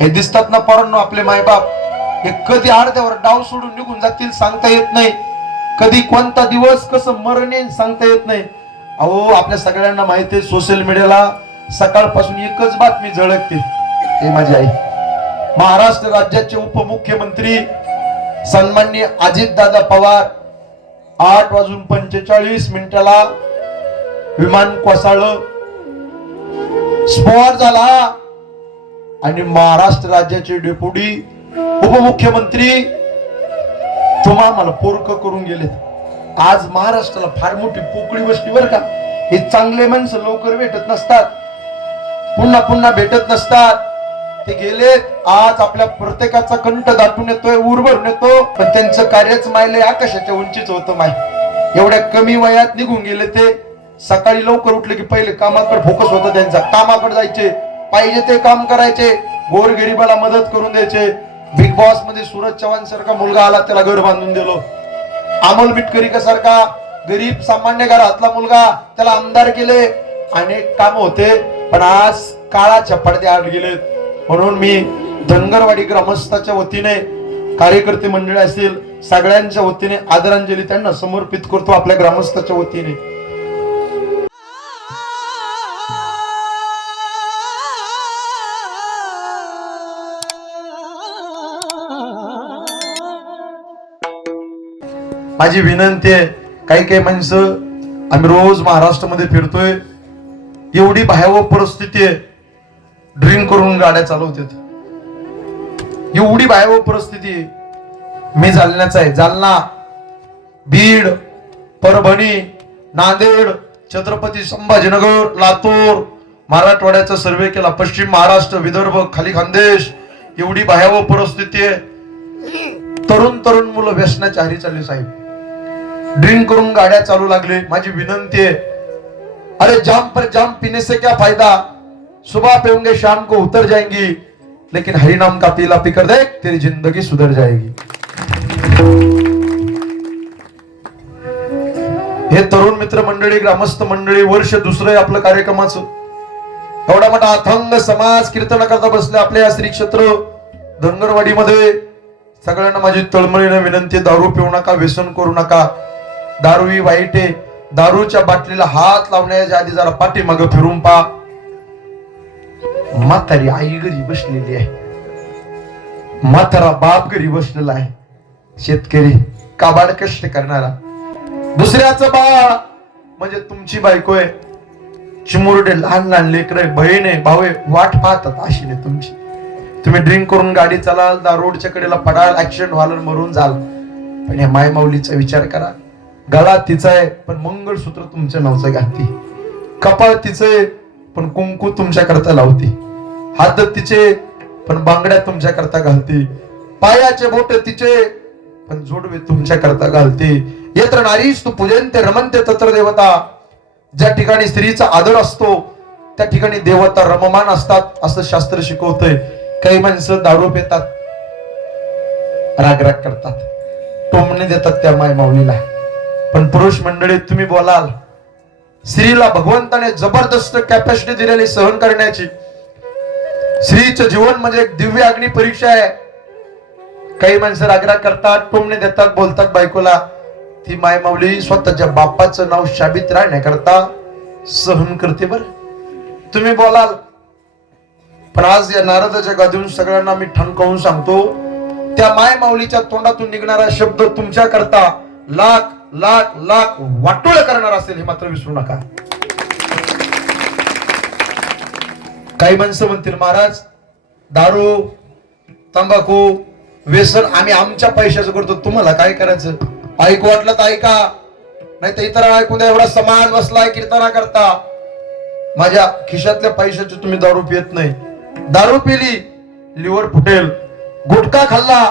हे दिसतात ना पोरांनो आपले मायबाप. हे कधी अर्ध्यावर डाव सोडून निघून जातील सांगता येत नाही. कधी कोणता दिवस कसं मरण येईल सांगता येत नाही. अहो आपल्या सगळ्यांना माहिती आहे सोशल मीडियाला सकाळपासून एकच बातमी झळकते. हे माझी आई. महाराष्ट्र राज्याचे उपमुख्यमंत्री सन्मान्य अजितदादा पवार आठ वाजून पंचेचाळीस मिनिटाला विमान कोसळलं. स्फोट झाला. आणि महाराष्ट्र राज्याचे डेप्युटी उपमुख्यमंत्री तुम्हा मला पोरक करून गेलेत. आज महाराष्ट्राला फार मोठी पोकळी बसली बर का. हे चांगले माणसं लवकर भेटत नसतात. पुन्हा पुन्हा भेटत नसतात. ते गेलेत. आज आपल्या प्रत्येकाचा कंठ दाटून येतोय उरभरून येतो. पण त्यांचं कार्यच मायले आकाशाच्या उंचीच होतं माय. एवढ्या कमी वयात निघून गेले ते. सकाळी लवकर उठले की पहिले कामाकडे फोकस होता त्यांचा. कामाकडे जायचे. पाहिजे ते काम करायचे. गोरगरिबाला मदत करून द्यायचे. बिग बॉसमध्ये सूरज चव्हाण सारखा मुलगा आला त्याला घर बांधून दिलो. अमोल बिटकरी का सारखा गरीब सामान्य घरातला मुलगा त्याला आमदार केले. अनेक काम होते पण आज काळाच्या पडदे आड गेलेत. म्हणून मी धनगरवाडी ग्रामस्थाच्या वतीने कार्यकर्ते मंडळी असतील सगळ्यांच्या वतीने आदरांजली त्यांना समर्पित करतो आपल्या ग्रामस्थाच्या वतीने. माझी विनंती आहे काही काही माणसं आम्ही रोज महाराष्ट्रामध्ये फिरतोय. एवढी भयावह परिस्थिती आहे. ड्रिंक करून गाड्या चालवतात एवढी भयावह परिस्थिती मी जालन्याचा आहे. जालना बीड परभणी नांदेड छत्रपती संभाजीनगर लातूर मराठवाड्याचा सर्वे केला. पश्चिम महाराष्ट्र विदर्भ खाली खानदेश. एवढी भयावह परिस्थिती आहे. तरुण तरुण मुलं व्यसनाच्या हारी चालली साहेब. ड्रिंक करून गाड्या चालू लागले. माझी विनंती आहे. अरे जाम पर जाम पीने से क्या फायदा? सुबह पेंगे शाम को उतर जाएंगी. लेकिन हरि नाम का पीला पीकर देख तेरी जिंदगी सुधर जाएगी. हे तरुण मित्र मंडळी ग्रामस्थ मंडळी वर्ष दुसरं आपलं कार्यक्रमाचं. एवढा मोठा अथंग समाज कीर्तन करता बसले आपल्या या श्री क्षेत्र धनगरवाडीमध्ये. सगळ्यांना माझी तळमळीने विनंती दारू पिऊ नका व्यसन करू नका. दारू ही वाईट आहे दारूच्या बाटलीला हात लावण्याच्या आधी जरा पाठीमागं फिरून पा. म्हातारी आई घरी बसलेली आहे. म्हातारा बाप घरी बसलेला आहे. शेतकरी काबाड कष्ट करणारा. दुसऱ्याचं बाळ म्हणजे तुमची बायको आहे. चिमुरडे लहान लहान लेकर बहीण आहे भाऊ आहे वाट पाहतात अशी नाही तुमची. तुम्ही ड्रिंक करून गाडी चालाल रोडच्या कडेला पडाल ऍक्सिडेंट व्हाल मरून जाल. पण या माय माऊलीचा विचार करा. गळा तिचा आहे पण मंगळसूत्र तुमच्या नावचं घालते कपाळ तिचं आहे पण कुंकू तुमच्या करता लावते. हात तिचे पण बांगड्या तुमच्या करता घालते. पायाचे बोट तिचे पण जोडवे तुमच्या करता घालते. यत्र नारीस तू पूजनते रमनते तत्र देवता. ज्या ठिकाणी स्त्रीचा आदर असतो त्या ठिकाणी देवता रममान असतात असं शास्त्र शिकवतंय. काही माणसं दारू पितात राग करतात. टोमणे देतात त्या माय माऊलीला. पण पुरुष मंडळीत तुम्ही बोलाल. स्त्रीला भगवंताने जबरदस्त कॅपॅसिटी दिलेली सहन करण्याची. स्त्रीचं जीवन म्हणजे एक दिव्य अग्नी परीक्षा आहे. काही माणसं रागराग करतात टोमणे देतात बोलतात बायकोला. ती माय माऊली स्वतःच्या बापाचं नाव शाबित राहण्याकरता सहन करते बर. तुम्ही बोलाल. पण आज या नारदाच्या गादीवरून सगळ्यांना मी ठणकावून सांगतो त्या माय माऊलीच्या तोंडातून निघणारा शब्द तुमच्याकरता लाख लाख लाख वाटोळ करणार असेल हे मात्र विसरू नका. काही माणसं म्हणतील महाराज दारू तंबाखू व्यसन आम्ही आमच्या पैशाचं करतो. तुम्हाला काय करायचं? ऐकू वाटलं तर ऐका. नाही तर इतर ऐकून द्या एवढा समाज बसलाय कीर्तना करता. माझ्या खिशातल्या पैशाची तुम्ही दारू पित नाही. दारू पिली लिव्हर फुटेल. गुटखा खाल्ला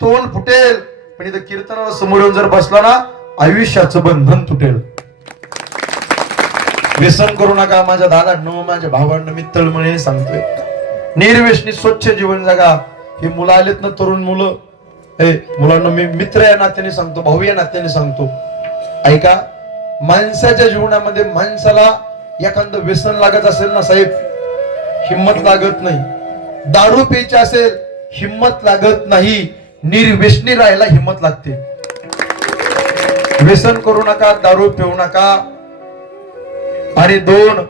तोंड फुटेल. पण इथं कीर्तनाला समोर येऊन जर बसला ना आयुष्याचं बंधन तुटेल. व्यसन करू नका माझ्या दादांनो माझ्या भावांना मी तळमळीने सांगतोय. निर्व्यसनी स्वच्छ जीवन जगा. हे मुलं आलेत ना तरुण मुलं. हे मुलांना मी मित्र या नात्याने सांगतो भाऊ या नात्याने सांगतो. ऐका माणसाच्या जीवनामध्ये माणसाला एखादं व्यसन लागत असेल ना साहेब हिंमत लागत नाही. दारू प्यायची असेल हिम्मत लागत नाही. निर्व्यसनी राहायला हिम्मत लागते. व्यसन करू नका दारू पिऊ नका. आणि दोन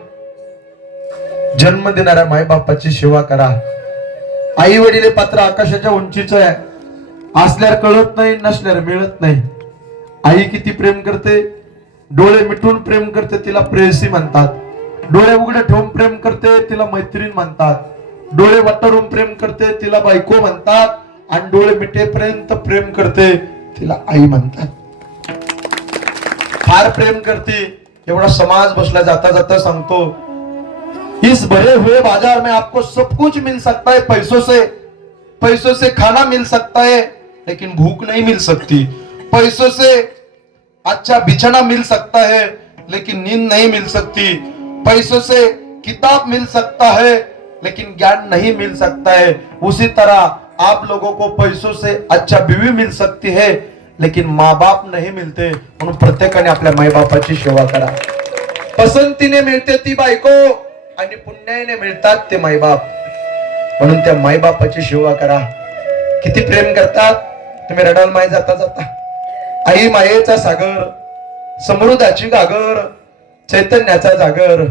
जन्म देणाऱ्या मायबापाची सेवा करा. आई वडील पात्र आकाशाच्या उंचीच आहे. असल्यावर कळत नाही नसल्यावर मिळत नाही. आई किती प्रेम करते. डोळे मिटून प्रेम करते तिला प्रेयसी म्हणतात. डोळे उघडे ठेवून प्रेम करते तिला मैत्रीण म्हणतात. डोळे वाटारून प्रेम करते तिला बायको म्हणतात. आणि डोळे मिटेपर्यंत प्रेम करते तिला आई म्हणतात. फार प्रेम करते. एवढा समाज बसला जाता जाता सांगतो. इस भरे हुए बाजार में आपको सब कुछ मिल सकता है पैसों से. पैसों से खाना मिल सकता है लेकिन भूख नहीं मिल सकती. पैसों से अच्छा बिछाना मिल सकता है लेकिन नींद नहीं मिल सकती. पैसों से किताब मिल सकता है लेकिन ज्ञान नहीं मिल सकता है. उसी तरह आप लोगों को पैसों से अच्छा बीवी मिल सकती है लेकिन माँ बाप नाही मिळते म्हणून प्रत्येकाने आपल्या माईबापाची सेवा करा. पसंतीने मिळते ती बायको आणि पुण्याने मिळतात ते मायबाप म्हणून त्या मायबापाची सेवा करा. किती प्रेम करतात. तुम्ही रडाल माय जाता जाता. आई मायेचा सागर समृद्धाची गागर चैतन्याचा जागर.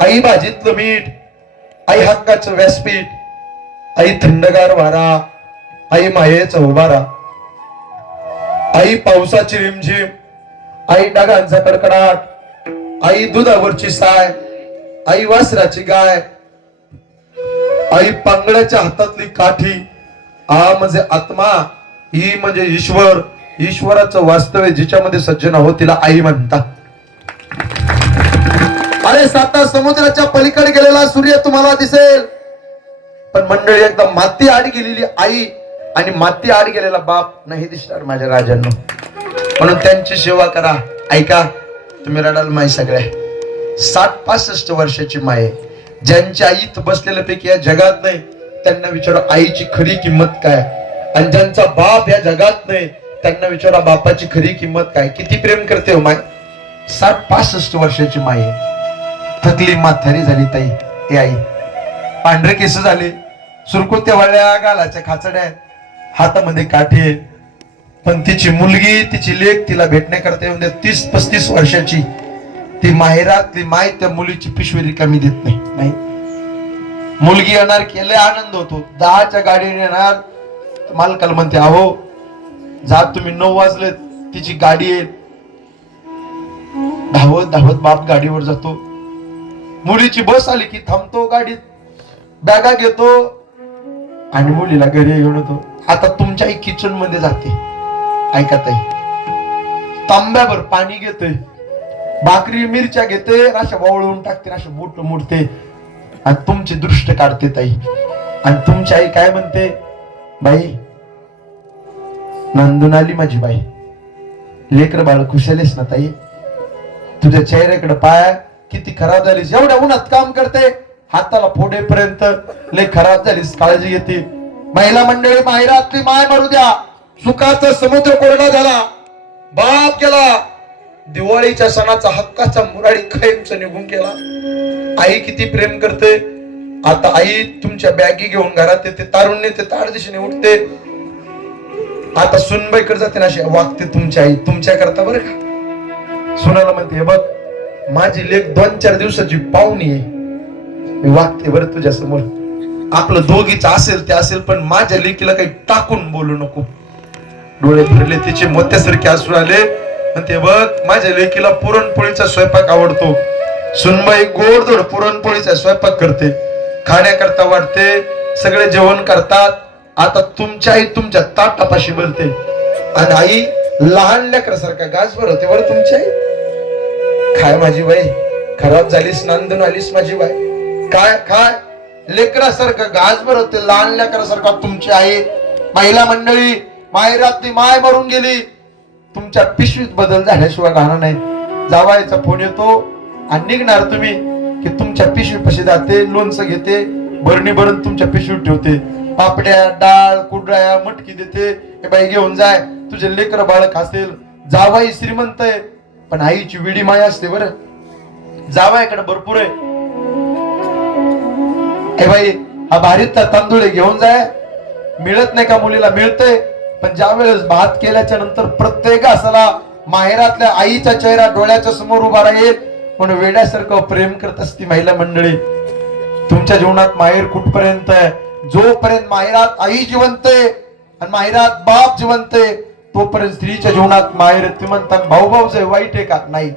आई भाजीतलं मीठ आई हक्काचं व्यासपीठ आई थंडगार वारा आई मायेचा उभारा. आई पावसाची रिमझिम आई डागांचा कडकडाट आई दुधावरची साय आई वासराची गाय आई पांगड्याच्या हातातली काठी आ म्हणजे आत्मा ही म्हणजे ईश्वर ईश्वराचं वास्तव्य जिच्यामध्ये सज्जन हो तिला आई म्हणतात. अरे साता समुद्राच्या पलीकडे गेलेला सूर्य तुम्हाला दिसेल. पण मंडळी एकदा माती आड गेलेली आई आणि माती आड गेलेला बाप नाही दिसणार माझ्या राजांनो. म्हणून त्यांची सेवा करा. ऐका तुम्ही रडाल माय सगळ्या. साठ पासष्ट वर्षाची माय ज्यांच्या आईत बसलेल्या बसलेल्यापैकी या जगात नाही त्यांना विचारा आईची खरी किंमत काय. आणि ज्यांचा बाप या जगात नाही त्यांना विचारा बापाची खरी किंमत काय. किती प्रेम करते हो माय. साठ पासष्ट वर्षाची माय आहे. थकली माथारी झाली ताई ए आई. पांढरे केस झाले. सुरकुत्या वळल्या गालाच्या खाचड्या हातामध्ये काठी आहे. पण तिची मुलगी तिची लेख तिला भेटण्याकरता येऊन तीस पस्तीस वर्षाची. ती माहेरातली माय त्या मुलीची पिशवी रिकामी देत नाही. नाही. मुलगी येणार केले आनंद होतो. दहाच्या गाडीने येणार. मालकाला म्हणते अहो जात तुम्ही नऊ वाजले तिची गाडी येईल धावत धावत बाप गाडीवर जातो. मुलीची बस आली की थांबतो गाडीत. बॅगा घेतो. आणि मुलीला घरी घेऊन येतो. आता तुमच्याही किचनमध्ये जाते. ऐका ताई. तांब्याभर पाणी घेते. भाकरी मिरच्या घेते. अशा वावळून टाकते अशा बोट मोडते. आणि तुमची दृष्ट काढते ताई. आणि तुमची आई काय म्हणते? बाई नांदून आली माझी बाई. लेकर बाळ खुशालेस ना ताई? तुझ्या चेहऱ्याकडे पाय किती खराब झालीस. एवढ्या उन्हात काम करते. हाताला फोडेपर्यंत लय खराब झालीस काळजी घेते. महिला मंडळी माहेरातली माय मारू द्या. सुखाचा समुद्र कोरडा झाला. बाप केला दिवाळीच्या सणाचा हक्काचा मुराडी कायमचा निघून केला आई किती प्रेम करते. आता आई तुमच्या बॅगी घेऊन घरात येते तारुण्य ते ताड दिशेने उठते. आता सुनबाईकडे जाते ना अशी वागते तुमची आई. तुमच्या करता बरं का? सुनाला म्हणते बघ माझी लेख दोन चार दिवसाची पाहुणी आहे. मी वागते बरं तुझ्या समोर आपलं दोघीच असेल ते असेल पण माझ्या लेकीला काही टाकून बोलू नको. डोळे भरले तिचे मोत्यासारखे असू आले. म्हणते बघ माझ्या लेकीला पुरणपोळीचा स्वयंपाक आवडतो. सुनबाई गोडधोड पुरणपोळीचा स्वयंपाक करते. खाण्याकरता वाटते सगळे जेवण करतात. आता तुमच्या आई तुमच्या ताटापाशी बोलते. आणि आई लहान लेकरासारखा गास भर होते बरं तुमची आई. काय माझी बाई. खराब झालीस नांदून आलीस माझी बाई. काय काय? लेकरासारखं गाजभर होते लहान लेकरासारखा तुमची आई. महिला मंडळी माहेरातली माय मरून गेली. तुमच्या पिशवीत बदल झाल्याशिवाय राहणार नाही. जावायचा फोन येतो आणि निघणार तुम्ही की तुमच्या पिशवी पशी जाते लोणचं घेते भरणी भरून तुमच्या पिशवीत ठेवते. पापड्या डाळ कुडळ्या मटकी देते. हे बाई घेऊन जाय. तुझे लेकर बाळक असेल जावाई श्रीमंत आहे पण आईची विडी माय असते बरं. जावायकडे भरपूर आहे. हे बाई हा भारीतला तांदूळ घेऊन जाय. मिळत नाही का मुलीला? मिळतंय. पण ज्या वेळेस भात केल्याच्यानंतर प्रत्येक असाला माहेरातल्या आईचा चेहरा डोळ्याच्या समोर उभा राहील पण वेड्यासारखं प्रेम करत असती महिला मंडळी. तुमच्या जीवनात माहेर कुठपर्यंत आहे? जोपर्यंत माहेरात आई जिवंत आहे आणि माहेरात बाप जिवंत आहे तोपर्यंत स्त्रीच्या जीवनात माहेर ती म्हणतात भाऊ भाऊ जे वाईट आहे का? नाही.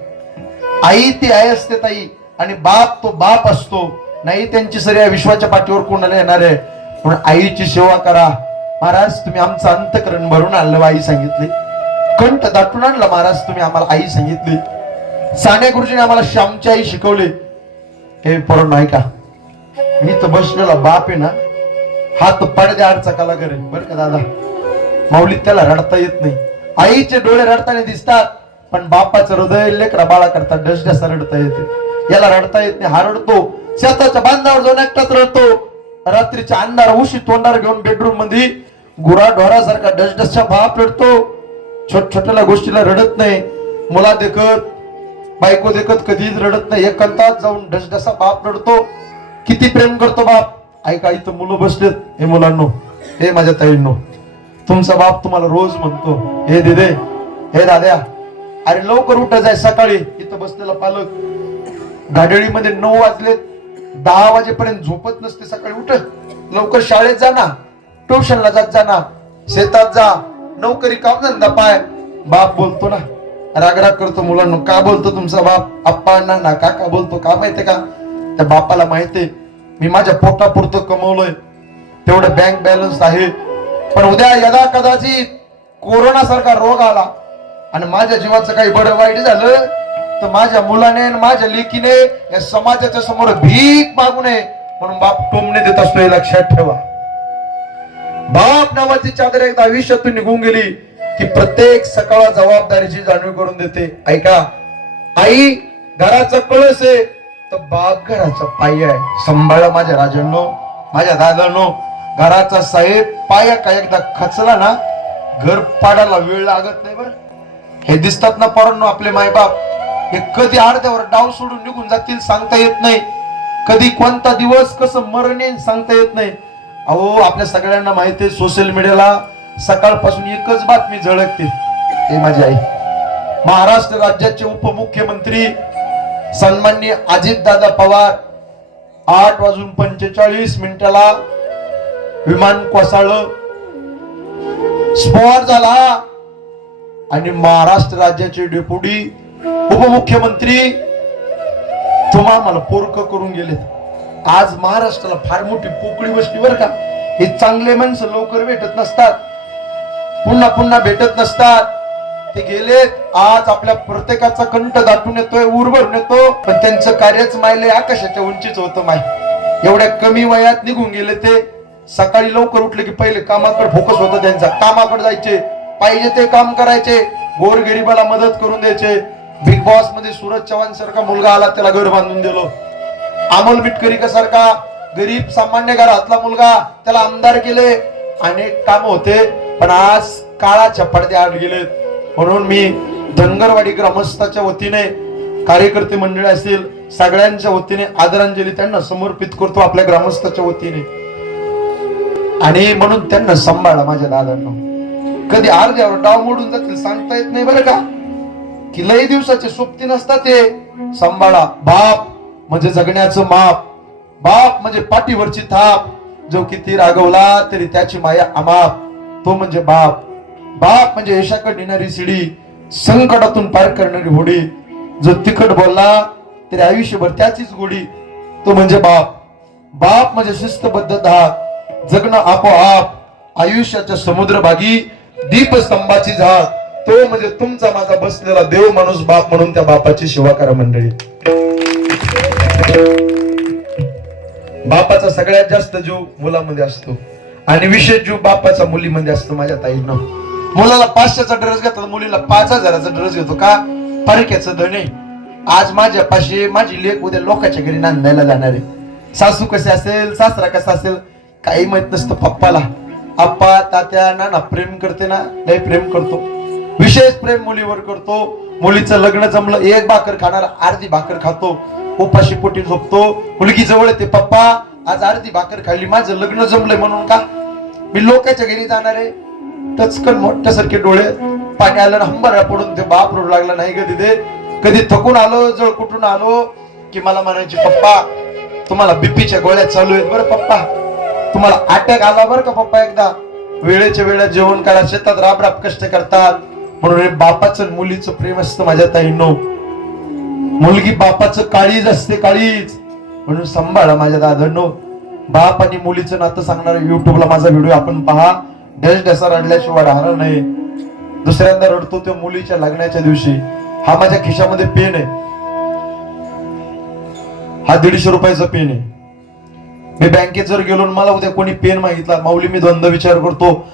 आई ती आई असते ताई आणि बाप तो बाप असतो. नाही त्यांची सर या विश्वाच्या पाठीवर कोणाला येणार आहे? म्हणून आईची सेवा करा. महाराज तुम्ही आमचं अंतकरण भरून आणलं बा, आई सांगितली. कंठ दाटून आणलं महाराज तुम्ही आम्हाला आई सांगितली. साने गुरुजीने आम्हाला श्यामची आई शिकवली. हे पोरं नाही का मी तर बसलेला बाप आहे ना हात पडद्या आडचा कलाकार करेल बरं का दादा? माऊलीत त्याला रडता येत नाही. आईचे डोळे रडताना दिसतात पण बापाचं हृदय लेकरा बाळा करता डसड्यासा रडता येते. याला रडता येत नाही हा रडतो. शेताच्या बांधावर जाऊन एकटाच रडतो रात्रीच्या अंधार उशी तोंडार घेऊन बेडरूममध्ये गुरा ढोरासारखा डसडसच्या भाव रडतो. छोट छोट्याला गोष्टीला रडत नाही. मुला देखत बायको देखत कधीच रडत नाही. एकांतात जाऊन डसडसा बाप रडतो. किती प्रेम करतो बाप. ऐका इथं मुलं बसलेत. हे मुलांनो हे माझ्या ताईंनो तुमचा बाप तुम्हाला रोज म्हणतो हे दिदे हे दाद्या अरे लवकर उठ जाय सकाळी. इथं बसलेला पालक गाडळीमध्ये नऊ वाजलेत. दहा वाजेपर्यंत झोपत नसते सकाळी उठ. लवकर शाळेत जा ना. ट्युशनला जात जाणार शेतात जा. नोकरी काम धंदा पाय. बाप बोलतो ना रागराग करतो मुलांना. का बोलतो तुमचा बाप? आप्पा ना काका बोलतो का माहितीये का? त्या बापाला माहितीये मी माझ्या पोटापुरतं कमवलंय. तेवढं बँक बॅलन्स आहे. पण उद्या यदा कदाचित कोरोना सारखा रोग आला आणि माझ्या जीवाचं काही बरं वाईट झालं तर माझ्या मुलाने आणि माझ्या लेकीने या समाजाच्या समोर भीक मागू नये म्हणून बाप टोमणे देत असतो हे लक्षात ठेवा. बाप नावाची चादर एकदा आयुष्यातून निघून गेली की प्रत्येक सकाळ जबाबदारीची जाणीव करून देते. ऐका आई घराचा कळस आहे तर बाप घराचा पाय आहे. सांभाळा माझ्या राजांनो माझ्या दादांनो घराचा साहेब पाया काय एकदा खचला ना घर पाडायला वेळ लागत नाही बरं. हे दिसतात ना पोरांनो आपले मायबाप. हे कधी अर्ध्यावर डाव सोडून निघून जातील सांगता येत नाही. कधी कोणता दिवस कसं मरण येईल सांगता येत नाही. अहो आपल्या सगळ्यांना माहिती आहे सोशल मीडियाला सकाळपासून एकच बातमी झळकते. हे माझी आई महाराष्ट्र राज्याचे उपमुख्यमंत्री सन्माननीय अजितदादा पवार आठ वाजून पंचेचाळीस मिनिटाला विमान कोसळलं. स्फोट झाला. आणि महाराष्ट्र राज्याचे डेप्युटी उपमुख्यमंत्री तुम्हा आम्हाला पोरक करून गेलेत आज महाराष्ट्राला फार मोठी पोकळी बसली बर का. हे चांगले माणसं लवकर भेटत नसतात. पुन्हा पुन्हा भेटत नसतात. ते गेलेत. आज आपल्या प्रत्येकाचा कंठ दाटून येतोय उर भरून येतो. पण त्यांचं कार्यच मायले आकाशाच्या उंचीच होतं माय. एवढ्या कमी वयात निघून गेले ते. सकाळी लवकर उठले की पहिले कामाकडे फोकस होता त्यांचा. कामाकडे जायचे. पाहिजे ते काम करायचे. गोर गरिबाला मदत करून द्यायचे. बिग बॉसमध्ये सूरज चव्हाण सारखा मुलगा आला त्याला घर बांधून दिलो. अमोल मिटकरी सारखा गरीब सामान्य घरातला मुलगा त्याला आमदार केले. अनेक काम होते पण आज काळाच्या पडद्या आड गेलेत. म्हणून मी धनगरवाडी ग्रामस्थाच्या वतीने कार्यकर्ते मंडळी असतील सगळ्यांच्या वतीने आदरांजली त्यांना समर्पित करतो आपल्या ग्रामस्थाच्या वतीने. आणि म्हणून त्यांना सांभाळा माझ्या दादांना. कधी अर्ध्यावर डाव मोडून जातील सांगता येत नाही बरं का? की लय दिवसाचे सोबती नसतात ते सांभाळा. बाप म्हणजे जगण्याचं माप. बाप म्हणजे पाठीवरची थाप. जो किती रागवला तरी त्याची माया अमाप. तो म्हणजे बाप. बाप म्हणजे यशाकडे नेणारी सिडी. संकटातून पार करणारी होडी. जो तिखट बोलला तरी आयुष्यभर त्याचीच गोडी. तो म्हणजे बाप. बाप म्हणजे शिस्तबद्धता जगणं आपोआप आयुष्याच्या समुद्रभागी दीपस्तंभाची झाड तो म्हणजे तुमचा माझा बसलेला देव माणूस बाप म्हणून त्या बापाची सेवा करा मंडळी. बापाचा सगळ्यात जास्त जीव मुलामध्ये असतो. आणि विशेष जीव बापाचा मुलीमध्ये असतो माझ्या ताईनं. मुलाला पाचशेचा ड्रेस घेतो मुलीला पाच हजाराचा ड्रेस घेतो का? परक्याचं धने आज माझ्या पाशी माझी लेख उद्या लोकांच्या घरी नांदायला जाणार आहे. सासू कसे असेल सासरा कसा असेल काही माहीत नसतं पप्पाला. आप्पा तात्या नाना प्रेम करते ना लय प्रेम करतो. विशेष प्रेम मुलीवर करतो. मुलीचं लग्न जमलं एक भाकर खाणार अर्धी भाकर खातो. उपाशी पोटी झोपतो. मुलगी जवळ येते पप्पा आज अर्धी भाकर खाल्ली माझं लग्न जमलंय म्हणून का? मी लोकांच्या घरी जाणार आहे. टचकन मोठ्यासारखे डोळे पाणी आलं हंबरा पडून ते बाप रोड लागला नाही कधी ते कधी थकून आलो जळ कुठून आलो की मला म्हणायचे पप्पा तुम्हाला बीपीच्या गोळ्या चालू आहेत. बरं पप्पा तुम्हाला अटॅक आला बरं का पप्पा एकदा? वेळेच्या वेळेत जेवण करा शेतात राब राब कष्ट करतात. म्हणून हे बापाचं आणि मुलीचं प्रेम असतं माझ्या ताईंनो. मुलगी बापाचं काळीज असते काळीज. म्हणून सांभाळा माझ्या दादांनो. बाप आणि मुलीचं नातं सांगणार युट्यूबला माझा व्हिडिओ आपण पहा. डॅश डॅसा रडल्याशिवाय राहणार नाही. दुसऱ्यांदा रडतो त्या मुलीच्या लग्नाच्या दिवशी. हा माझ्या खिशामध्ये पेन आहे. हा दीडशे रुपयाचा पेन आहे. मी बँकेत जर गेलो मला उद्या कोणी पेन मागितला माऊली मी द्वंद्व विचार करतो.